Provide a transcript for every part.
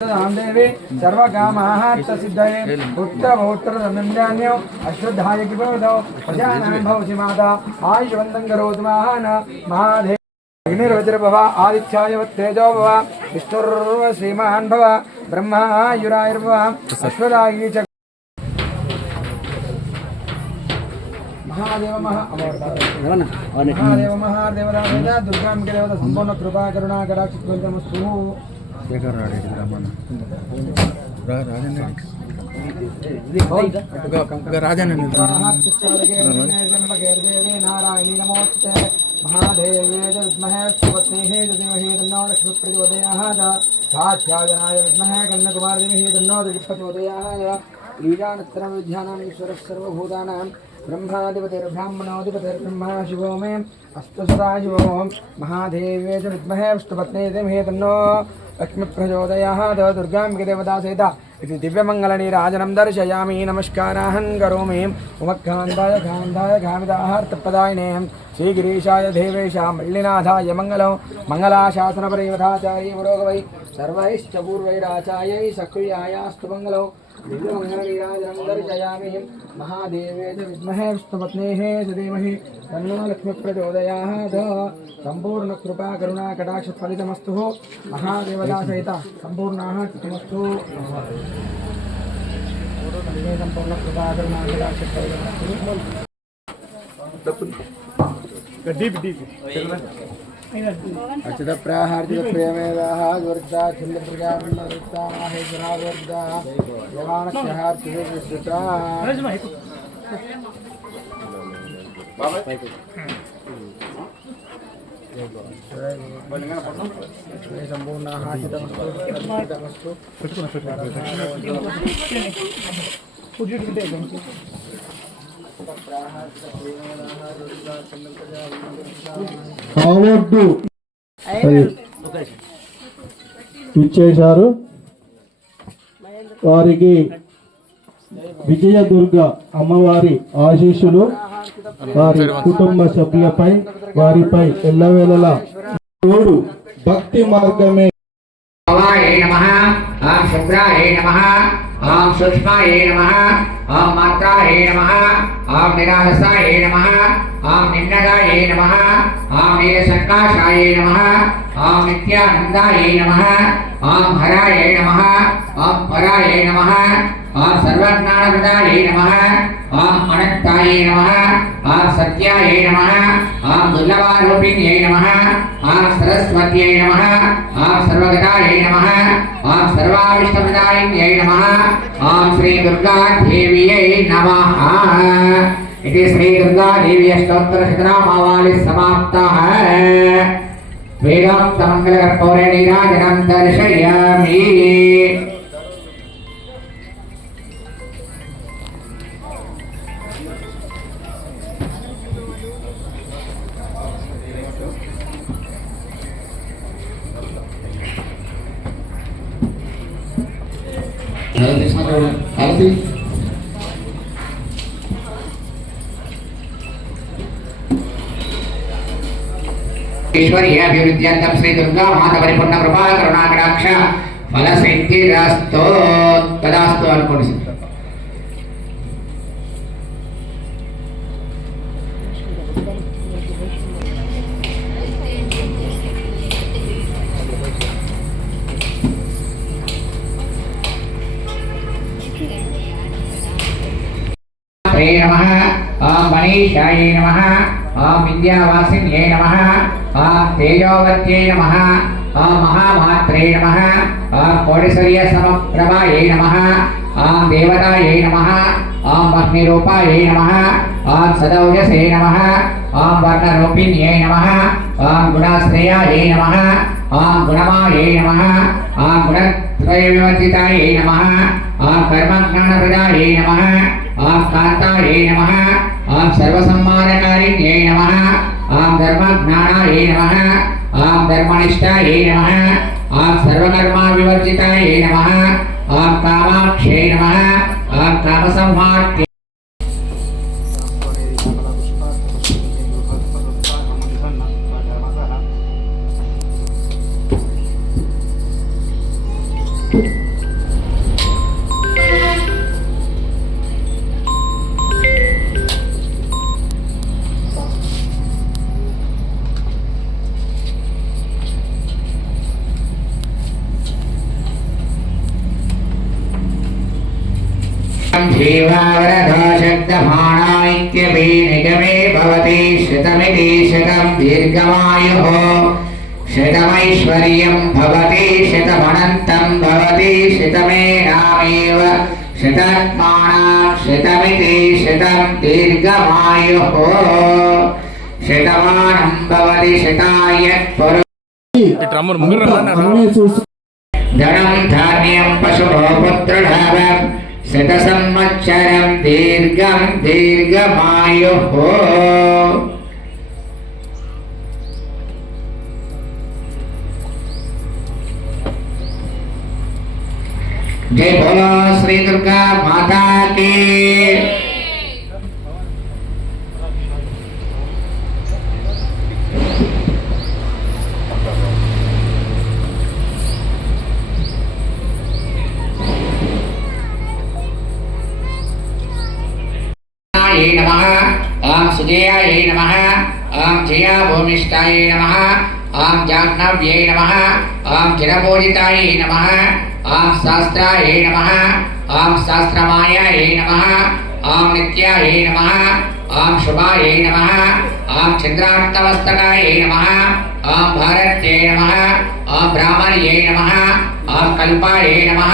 देवी सर्वकामाः सिद्धये उत्तमोत्तरधन्यान्यो अश्वत्थाय किभवदौ प्रजानां भवसि माता आयुष्वन्तं करोतु महान महादेव अग्निर्वज्रभव आदित्याय तेजो भव विष्णुर्व श्रीमान् भव ब्रह्मा आयुरायुर्भव अश्वदायी च महादेव महादेव महादेवता दुर्गां के देवता संपूर्ण कृपा करुणा कटाक्षमस्तु राजन नारायणी नमोस्ते महादेवे विद्महे सुपत्नीः धीमहि तन्नो लक्ष्मी प्रचोदयात् कात्यायनाय विद्महे कन्याकुमारी धीमहि तन्नो लक्ष्मी प्रचोदयात् ईशानत्रं विद्यानां ईश्वरः सर्वभूतानां ब्रह्माधिपतिर्ब्राह्मणोऽधिपतिर्ब्रह्मा शिवो मे अस्तु सदा शिवो महादेवे च विद्महे विष्णुपत्नी धीमहि तन्नो लक्ष्मी प्रचोदयात् दुर्गां देवता सहिता इति दिव्यमङ्गलनीराजनं दर्शयामि नमस्कारान् करोमि उमकान्ताय कान्ताय कामिदाहार्थप्रदायिने श्रीगिरीशाय देवेशां मल्लिनाथाय मङ्गलं मङ्गलाशासनपरिवधाचार्य पुरोगवै सर्वैश्च पूर्वैराचार्यै सक्रियायास्तु मङ्गलौ दिव्यमङ्गलनीराजनं दर्शयामि महादेवे च विद्महे विष्णुपत्नेः च धीमहि तन्नो लक्ष्मी प्रचोदयात् संपूर्ण कृपा करुणा कटाक्षफलितमस्तु महादेवता सहित संपूर्णाः कृतमस्तु संपूर्ण कृपा करुणा कटाक्षफलितमस्तु अच्युत प्राहार्जित प्रेमेदाः गुरुदा खिल्ल प्रजा वृत्ता माहेश्वरा वर्धा यवानक्षहार्जित विश्रुता संपूर्णाः కావద్దు ఇచ్చేశారు. వారికి విజయదుర్గ అమ్మవారి ఆశీస్సులు వారి కుటుంబ సభ్యులపై వారిపై ఎల్లవేళలా తోడు. భక్తి మార్గమే. ओम शुक्राय नमः ओम सूक्ष्माय नमः ओम मात्राय नमः ओम निरालसाय नमः ओम निम्नदाय नमः ओम नीलसंकाशाय नमः ओम नित्यानंदाय नमः ओम हराय नमः ओम पराय नमः ओम सर्वज्ञानप्रदाय नमः ओम अनंताय नमः ओम सत्याय नमः ओम दुर्लभारूपिण्यै नमः ओम सरस्वत्यै नमः ओम सर्वगताय नमः ओम सर्वाविष्टप्रदायिन्यै नमः ओम श्री दुर्गा देव्यै नमः। इति श्री दुर्गा देवी अष्टोत्तर शतनामावली समाप्तः। वेदोक्तमङ्गलकर्पूरे नीराजनं दर्शयामि। ईश्वरीय अभिवृद्ध्यर्थं श्री दुर्गा माता परिपूर्ण कृपा करुणा कटाक्ष फल सिद्धिरस्तु तदास्तु अनुकोंడి नमः ओम मनीषाय नमः ओम विद्यावासिन्ये नमः ओम तेजोवत्यै नमः ओम महामात्रे नमः ओम कोटिसूर्य समप्रभायै नमः ओम देवतायै नमः ओम अग्निरूपायै नमः ओम सदौजसे नमः ओम वर्णरूपिण्यै नमः ओम गुणाश्रयायै नमः ओम गुणमायै नमः ओम गुणत्रयविवर्जितायै नमः ओम कर्मज्ञानप्रदायै नमः ओम कांतायै नमः ओम सर्वसम्मानकारिण्यै नमः ओम धर्मज्ञानायै नमः ओम धर्मनिष्ठायै नमः ओम सर्वकर्माविवर्जितायै नमः ओम कामाक्षयै नमः ओम कामसंहार्यै Thank you. जीवावरधो शब्दमाणा इत्यपि निगमे भवति शतमिति शतं दीर्घमायुः शतमैश्वर्यं भवति शतमनन्तं भवति शतमेनामेव शतात्मानां शतमिति शतं दीर्घमायुः शतमानं भवति शतायत् అన్నీ చూసి धनं धान्यं पशुभो पुत्रलाभं शतसंवत्सरं दीर्घं दीर्घमायुः जय बोलो श्री दुर्गा माता की नमः ओम सुजयाय नमः ओम जया भूमिष्ठाय नमः ओम जाह्नव्यै नमः ओम चिरपूजिताय नमः ओम शास्त्राय नमः ओम शास्त्रमायाय नमः ओम नित्याय नमः ओम शुभाय नमः ओम चंद्रार्तमस्तकाय नमः ओम भारत्यै नमः ओम ब्राह्मण्यै नमः ओम कल्पाय नमः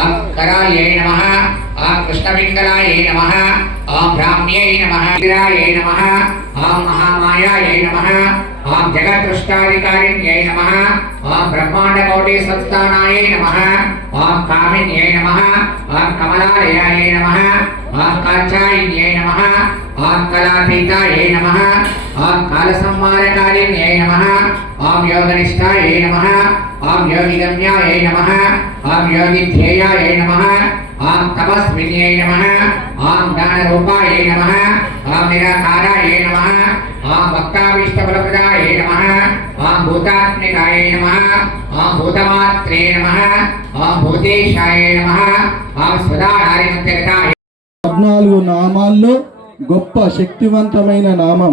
ओम करायै नमः ओम कृष्णपिङ्गलाय नमः ओम ब्राह्म्यै नमः वीराय नमः ओम महामायाय नमः ओम जगत्सृष्टाधिकारिण्यै नमः ओम ब्रह्माण्डकोटि संस्थानाय नमः ओम कामिन्यै नमः ओम कमलालयाय नमः ओम काञ्चायिन्यै नमः ओम कलातीताय नमः ओम कालसंहारकारिण्यै नमः ओम योगनिष्ठाय नमः ओम योगिगम्याय नमः ओम योगिध्येयाय नमः ओम तपस्विन्यै नमः ओम ज्ञानरूपाय नमः ओम निराकाराय नमः ओम भक्ताभीष्टफलप्रदाय नमः ओम भूतात्मिकाय नमः ओम भूतमात्रे नमः ओम भूतेशाय नमः ओम स्वदाहारिमुक्ताय 14 నామాల్లో గొప్ప శక్తివంతమైన నామం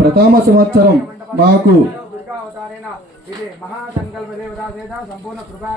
ప్రథమ సంవత్సరం మాకు దుర్గా అవతారేణ ఇది మహాసంకల్ప దేవతా చేత సంపూర్ణ కృపా